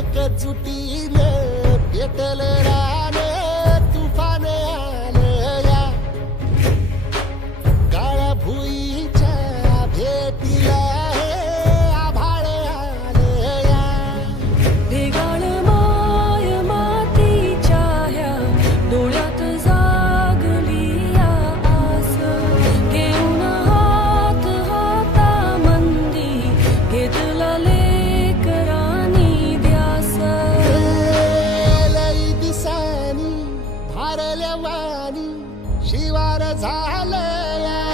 एकजुटीने पेटल रान वाणी शिवार झालं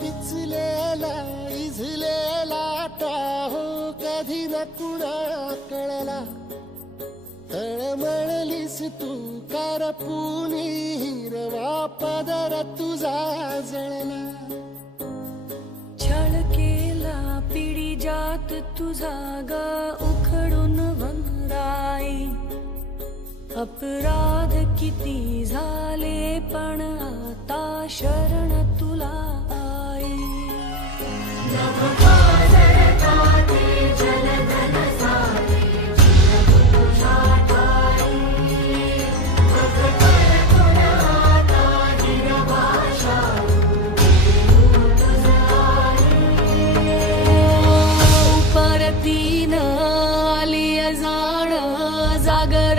पिचलेला इझलेला टाहो कधी न कुणा कळला. तळमळलीस तू कारपुनी हिरवा पदर तुझा जळला. छळ केला पिढी जात तुझा ग उखडून वंगराई अपराध किती झाले पण आता शरण जागर